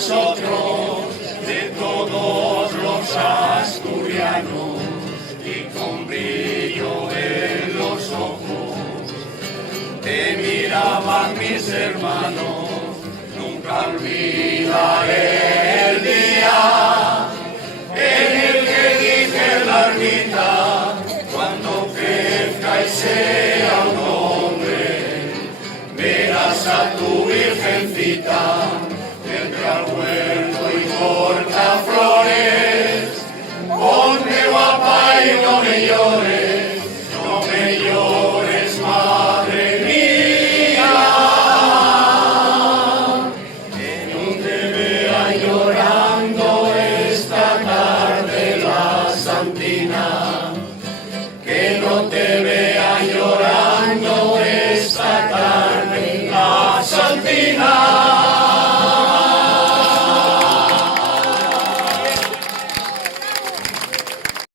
nosotros, de todos los asturianos, y con brillo en los ojos te miraban mis hermanos, nunca olvidaré